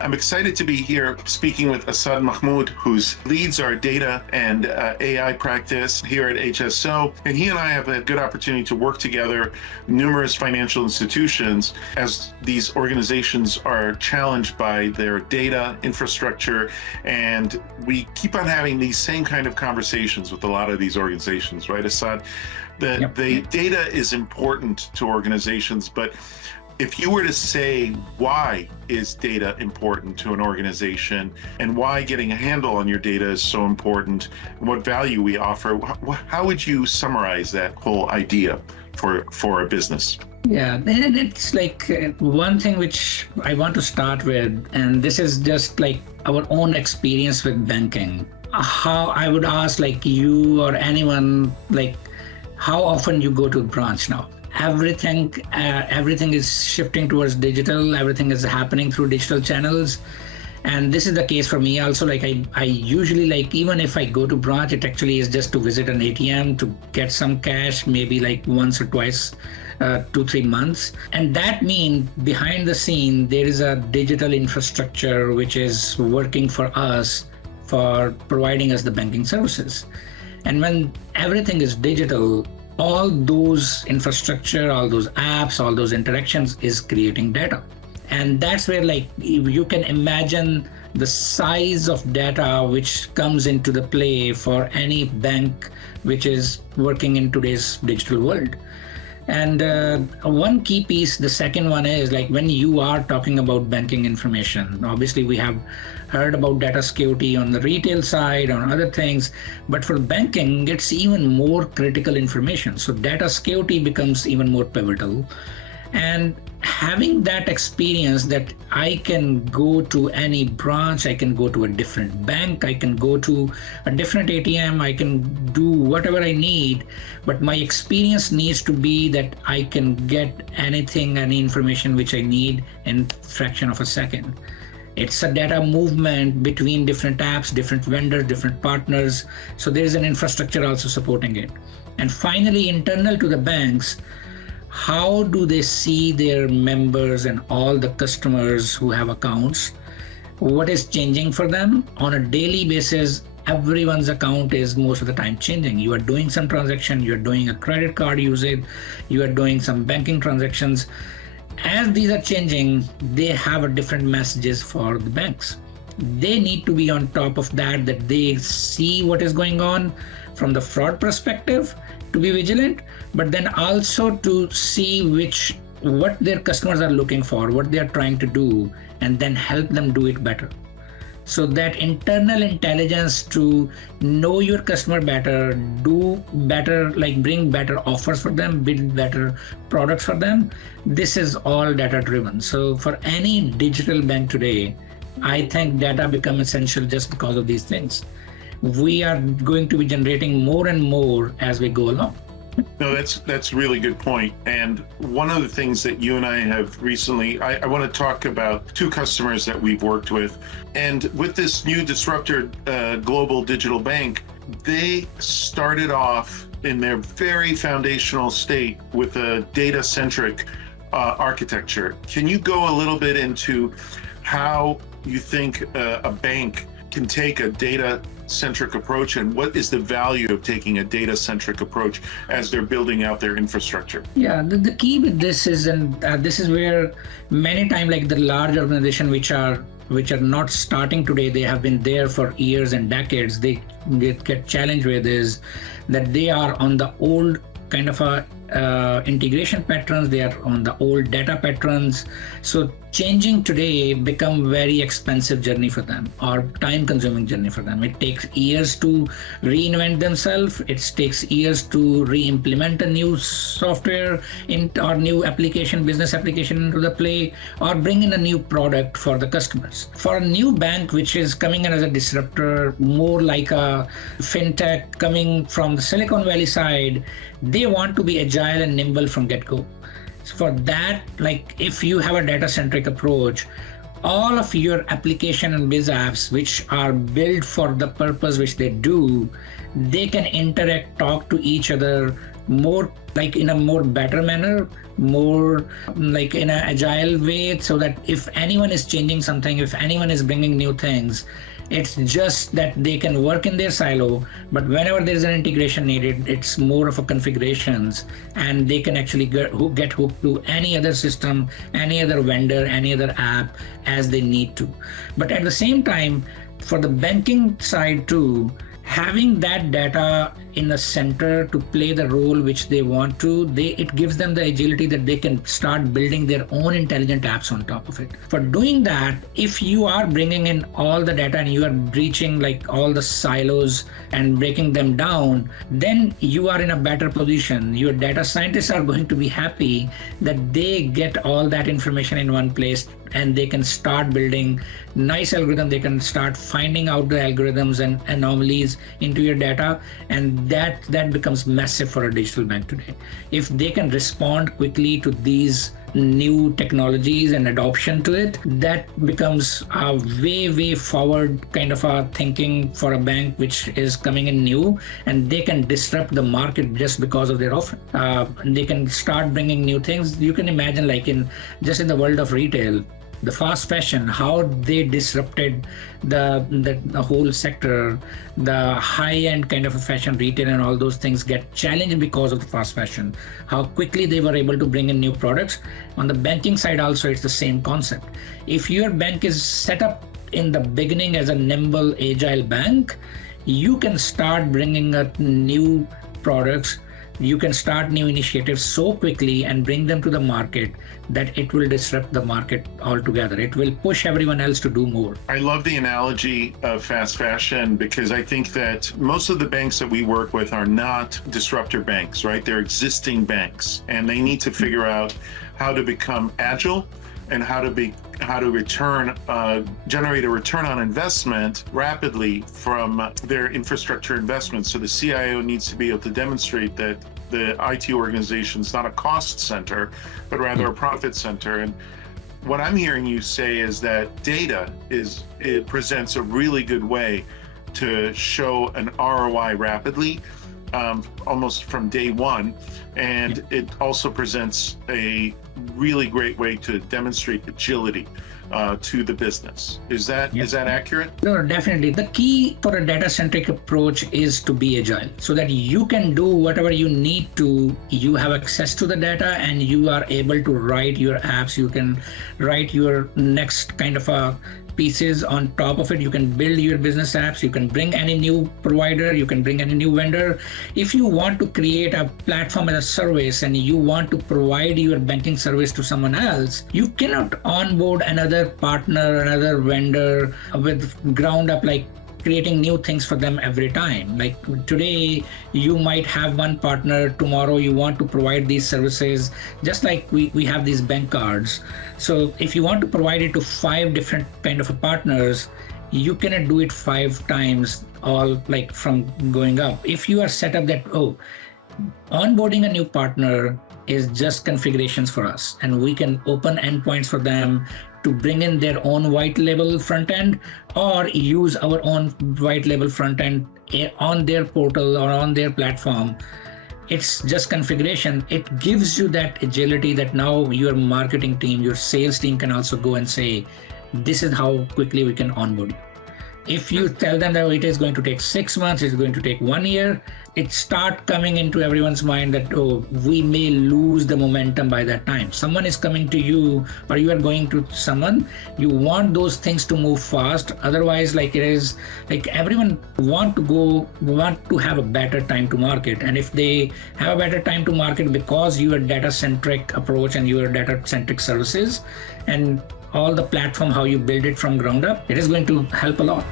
I'm excited to be here speaking with Asad Mahmood, who leads our data and AI practice here at HSO. And he and I have a good opportunity to work together numerous financial institutions as these organizations are challenged by their data infrastructure. And we keep on having these same kind of conversations with a lot of these organizations, right, Asad? The data is important to organizations, but if you were to say, why is data important to an organization and why getting a handle on your data is so important and what value we offer, how would you summarize that whole idea for a business? Yeah, and it's like one thing which I want to start with, and this is just like our own experience with banking. How I would ask like you or anyone, like how often you go to a branch now? Everything is shifting towards digital. Everything is happening through digital channels. And this is the case for me also. Like I usually, like, even if I go to branch, it actually is just to visit an ATM to get some cash, maybe like once or twice, 2-3 months. And that means behind the scene, there is a digital infrastructure which is working for us for providing us the banking services. And when everything is digital, all those infrastructure, all those apps, all those interactions is creating data. And that's where, like, you can imagine the size of data which comes into the play for any bank which is working in today's digital world. And one key piece, the second one is like when you are talking about banking information, obviously we have heard about data security on the retail side, on other things, but for banking, it's even more critical information. So data security becomes even more pivotal. And having that experience that I can go to any branch, I can go to a different bank, I can go to a different ATM, I can do whatever I need, but my experience needs to be that I can get anything, any information which I need in a fraction of a second. It's a data movement between different apps, different vendors, different partners. So there's an infrastructure also supporting it. And finally, internal to the banks, how do they see their members and all the customers who have accounts? What is changing for them? On a daily basis, everyone's account is most of the time changing. You are doing some transaction, you are doing a credit card usage, you are doing some banking transactions. As these are changing, they have a different messages for the banks. They need to be on top of that they see what is going on from the fraud perspective, to be vigilant, but then also to see what their customers are looking for, what they are trying to do, and then help them do it better. So that internal intelligence to know your customer better, do better, like bring better offers for them, build better products for them, this is all data driven. So for any digital bank today, I think data become essential just because of these things. We are going to be generating more and more as we go along. No, that's a really good point. And one of the things that you and I have recently, I want to talk about two customers that we've worked with. And with this new disruptor global digital bank, they started off in their very foundational state with a data-centric architecture. Can you go a little bit into how you think a bank can take a data-centric approach and what is the value of taking a data-centric approach as they're building out their infrastructure? Yeah, the key with this is, and this is where many times like the large organizations which are not starting today, they have been there for years and decades, they get challenged with is that they are on the old kind of integration patterns, they are on the old data patterns. So changing today become very expensive journey for them or time consuming journey for them. It takes years to reinvent themselves. It takes years to re-implement a new software or new application, business application into the play, or bring in a new product for the customers. For a new bank which is coming in as a disruptor, more like a fintech coming from the Silicon Valley side, they want to be agile and nimble from get-go. So for that, like if you have a data-centric approach, all of your application and biz apps which are built for the purpose which they do, they can interact, talk to each other, more like in a more better manner, more like in an agile way, so that if anyone is changing something, if anyone is bringing new things, it's just that they can work in their silo, but whenever there's an integration needed, it's more of a configurations, and they can actually get hooked to any other system, any other vendor, any other app as they need to. But at the same time, for the banking side too, having that data in the center to play the role which they want to, it gives them the agility that they can start building their own intelligent apps on top of it. For doing that, if you are bringing in all the data and you are breaching like all the silos and breaking them down, then you are in a better position. Your data scientists are going to be happy that they get all that information in one place, and they can start building nice algorithm. They can start finding out the algorithms and anomalies into your data, and that becomes massive for a digital bank today. If they can respond quickly to these new technologies and adoption to it, that becomes a way forward kind of a thinking for a bank which is coming in new, and they can disrupt the market just because of their offering. They can start bringing new things. You can imagine like just in the world of retail, the fast fashion, how they disrupted the whole sector, the high-end kind of a fashion retail and all those things get challenged because of the fast fashion, how quickly they were able to bring in new products. On the banking side also, it's the same concept. If your bank is set up in the beginning as a nimble, agile bank, you can start bringing up new products. You can start new initiatives so quickly and bring them to the market that it will disrupt the market altogether. It will push everyone else to do more. I love the analogy of fast fashion, because I think that most of the banks that we work with are not disruptor banks, right? They're existing banks, and they need to figure out how to become agile and how to generate a return on investment rapidly from their infrastructure investments. So the CIO needs to be able to demonstrate that the IT organization is not a cost center, but rather a profit center. And what I'm hearing you say is that it presents a really good way to show an ROI rapidly, almost from day one. And it also presents a really great way to demonstrate agility to the business. Is that accurate? No, definitely. The key for a data-centric approach is to be agile, so that you can do whatever you need to. You have access to the data and you are able to write your apps. You can write your next kind of a pieces on top of it. You can build your business apps. You can bring any new provider. You can bring any new vendor. If you want to create a platform as a service and you want to provide your banking service to someone else, you cannot onboard another partner, another vendor with ground up, like creating new things for them every time. Like today, you might have one partner, tomorrow you want to provide these services, just like we have these bank cards. So if you want to provide it to 5 different kind of partners, you cannot do it 5 times, all like from going up. If you are set up that, onboarding a new partner is just configurations for us, and we can open endpoints for them to bring in their own white label front end, or use our own white label front end on their portal or on their platform. It's just configuration. It gives you that agility that now your marketing team, your sales team can also go and say, this is how quickly we can onboard you. If you tell them that it is going to take 6 months, it's going to take 1 year, it start coming into everyone's mind that, we may lose the momentum by that time. Someone is coming to you, or you are going to someone, you want those things to move fast. Otherwise, like it is, like everyone want to have a better time to market. And if they have a better time to market because your data-centric approach and your data-centric services and all the platform, how you build it from ground up, it is going to help a lot.